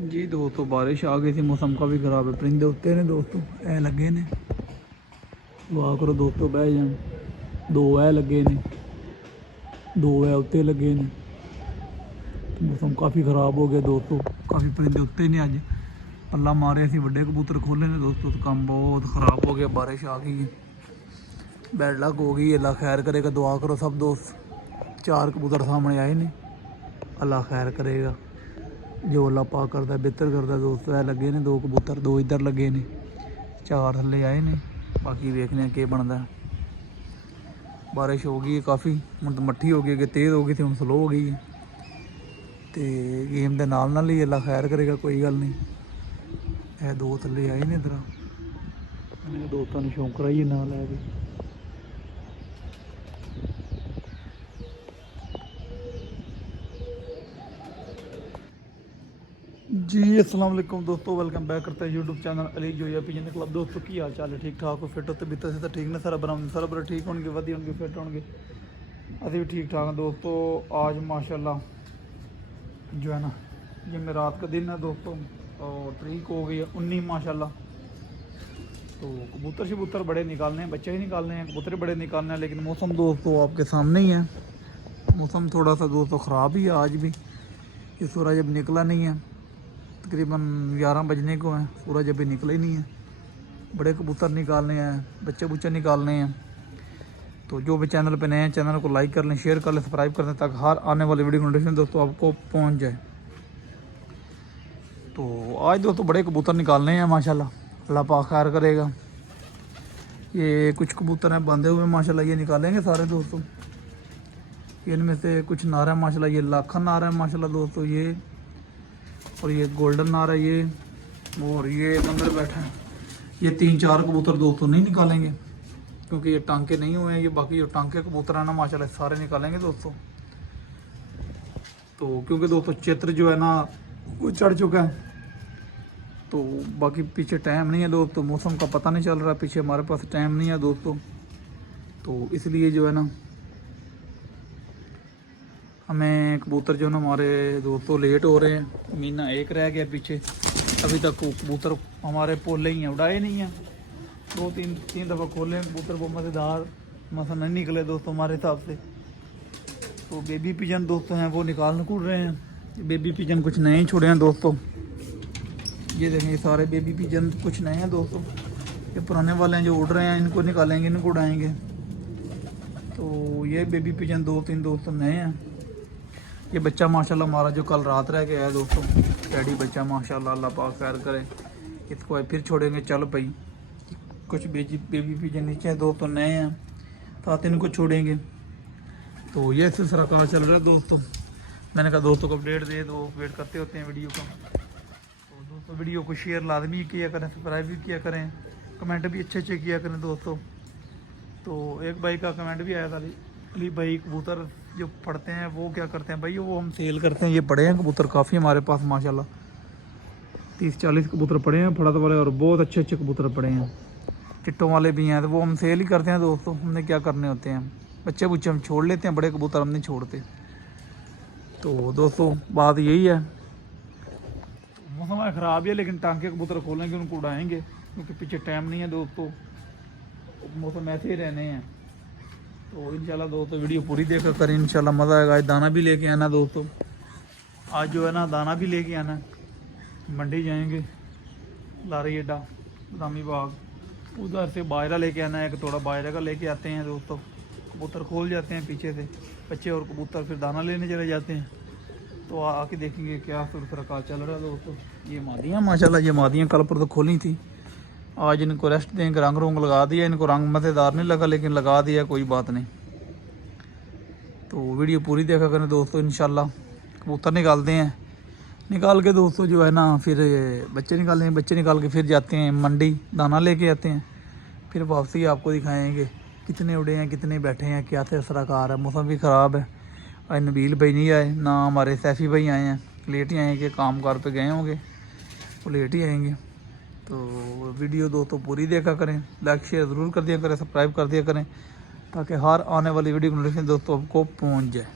जी दोस्तों बारिश आ गई थी, मौसम काफ़ी ख़राब है। परिंदे उत्ते ने दोस्तों, ऐ लगे ने। दुआ करो दोस्तों बह जान। दो ऐ लगे ने, दो ऐ उत्ते लगे ने। मौसम काफ़ी ख़राब हो गया दोस्तों, काफ़ी परिंदे उत्ते ने। अज अल्लाह मारे असी वड्डे कबूतर खोले ने दोस्तों, तो काम बहुत ख़राब हो गया। बारिश आ गई है, बैड लक हो गई। अल्लाह खैर करेगा, दुआ करो सब दोस्त। 4 कबूतर सामने आए ने, अल्लाह खैर करेगा। जो अल्लाह पाक करता है बेहतर करता है दोस्तों। ऐ लगे ने 2 कबूतर, 2 इधर लगे ने, 4 थल्ले आए ने। बाकी देखने के बनता है। बारिश हो गई है काफ़ी, हम तो मट्ठी हो गई है, तेज़ हो गई थी, हम स्लो हो गई है। तो गेम के नाल ही अल्लाह खैर करेगा, कोई गल नहीं। है 2 थल्ले आए ने इधर, मैंने दोस्तों ने शौक कराइए ना लैके। जी अस्सलाम वालेकुम दोस्तों, वेलकम बैक करते हैं YouTube channel Ali Zoya pigeon club. दोस्तों की हाल चाल है? ठीक ठाक हो? फिट हो? तबीयत से तो ठीक ने? सारा बनाओ सारा बड़ा ठीक होंगे, वधिया होंगे, फिट होंगे। अभी भी ठीक ठाक हैं दोस्तों। आज माशाल्लाह जो है ना, ये मेरा रात का दिन है दोस्तों, और तारीख हो गई है 19 माशाल्लाह। तो कबूतर शबूतर बड़े निकालने हैं, बच्चे ही निकालने हैं, कबूतर बड़े निकालने हैं। लेकिन मौसम दोस्तों आपके सामने ही है। मौसम थोड़ा सा दोस्तों ख़राब ही है आज भी। ये सूरज अब निकला नहीं है, तकरीबन 11 बजने को हैं, सूरज अभी निकला ही नहीं है। बड़े कबूतर निकालने हैं, बच्चे बुच्चे निकालने हैं। तो जो भी चैनल पे नए हैं, चैनल को लाइक कर लें, शेयर कर लें, सब्सक्राइब कर लें, ताकि हर आने वाली वीडियो नोटिफिकेशन दोस्तों आपको पहुंच जाए। तो आज दोस्तों बड़े कबूतर निकालने हैं माशाल्लाह, अल्लाह पाक खैर करेगा। ये कुछ कबूतर हैं बंधे हुए माशाल्लाह, ये निकालेंगे सारे दोस्तों। इनमें से कुछ नारा है माशाल्लाह, ये लाखन नारा है माशाल्लाह दोस्तों, ये और ये गोल्डन नार है ये, और ये अंदर बैठा है। ये 3-4 कबूतर दोस्तों नहीं निकालेंगे, क्योंकि ये टांके नहीं हुए हैं। ये बाकी जो टांके कबूतर है ना माशाल्लाह सारे निकालेंगे दोस्तों। तो क्योंकि दोस्तों चित्र जो है ना वो चढ़ चुका है, तो बाकी पीछे टाइम नहीं है दोस्तों, मौसम का पता नहीं चल रहा, पीछे हमारे पास टाइम नहीं है दोस्तों। तो इसलिए जो है ना हमें कबूतर जो है ना हमारे दोस्तों लेट हो रहे हैं। महीना 1 रह गया पीछे, अभी तक कबूतर हमारे पोले ही हैं, उड़ाए नहीं हैं। 2-3 दफ़ा खोले हैं कबूतर, वो मज़ेदार मसा नहीं निकले दोस्तों हमारे हिसाब से। तो बेबी पिजन दोस्तों हैं वो निकाल निकूल रहे हैं। बेबी पिजन कुछ नए ही छोड़े हैं दोस्तों, ये देखें, ये सारे बेबी पिजन कुछ नए हैं दोस्तों। ये पुराने वाले हैं जो उड़ रहे हैं, इनको निकालेंगे, इनको उड़ाएंगे। तो ये बेबी पिजन 2-3 दोस्तों नए हैं। ये बच्चा माशाल्लाह हमारा जो कल रात रह गया है दोस्तों, डैडी बच्चा माशाल्लाह, अल्लाह पाक खैर करे। इसको फिर छोड़ेंगे, चल भाई। कुछ बेबी पिजन नीचे हैं दोस्तों, नए हैं, साथ इनको छोड़ेंगे। तो ये सिलसिला कहाँ चल रहा है दोस्तों। मैंने कहा दोस्तों को अपडेट दे दो, वेट करते होते हैं वीडियो का। तो दोस्तों वीडियो को शेयर लाजमी किया करें, सब्सक्राइब भी किया करें, कमेंट भी अच्छे किया करें दोस्तों। तो एक भाई का कमेंट भी आया था, अली भाई कबूतर जो पढ़ते हैं वो क्या करते हैं भाई, वो हम सेल करते हैं। ये पड़े हैं कबूतर काफ़ी हमारे पास माशाल्लाह, 30-40 कबूतर पड़े हैं फड़त वाले, और बहुत अच्छे कबूतर पड़े हैं। चिट्टों वाले भी हैं, तो वो हम सेल ही करते हैं दोस्तों। हमने क्या करने होते हैं, बच्चे बुच्चे हम छोड़ लेते हैं, बड़े कबूतर हम नहीं छोड़ते। तो दोस्तों बात यही है, मौसम ख़राब है, लेकिन टांके कबूतर खोलेंगे, उनको उड़ाएंगे, क्योंकि पीछे टाइम नहीं है दोस्तों, मौसम ऐसे ही रहने हैं। तो इंशाल्लाह दोस्तों वीडियो पूरी देखकर करें, इंशाल्लाह मज़ा आएगा। आज दाना भी लेके आना दोस्तों, आज जो है ना दाना भी लेके आना। मंडी जाएंगे, लारी अड्डा, बदामी बाग, उधर से बाजरा लेके आना है, एक थोड़ा बाजरा का लेके आते हैं दोस्तों। कबूतर खोल जाते हैं पीछे से बच्चे, और कबूतर फिर दाना लेने चले जाते हैं। तो आके देखेंगे क्या सुरखा चल रहा है दोस्तों। ये मादियाँ माशाल्लाह, ये मादियाँ कल पर तो खोली थी, आज इनको रेस्ट देंगे। रंग रोंग लगा दिया, इनको रंग मज़ेदार नहीं लगा, लेकिन लगा दिया, कोई बात नहीं। तो वीडियो पूरी देखा करें दोस्तों, इंशाल्लाह कबूतर निकालते हैं। निकाल के दोस्तों जो है ना फिर बच्चे निकालेंगे, बच्चे निकाल के फिर जाते हैं मंडी, दाना लेके आते हैं। फिर वापसी आपको दिखाएंगे कितने उड़े हैं, कितने बैठे हैं, क्या असराकार है। मौसम भी ख़राब है, आज नबील भाई नहीं आए, ना हमारे सैफ़ी भाई आए हैं, लेट ही आएँगे, काम कार पे गए होंगे, वो लेट ही आएँगे। तो वीडियो दोस्तों पूरी देखा करें, लाइक शेयर ज़रूर कर दिया करें, सब्सक्राइब कर दिया करें, ताकि हर आने वाली वीडियो की नोटिफिकेशन दोस्तों आपको पहुंच जाए।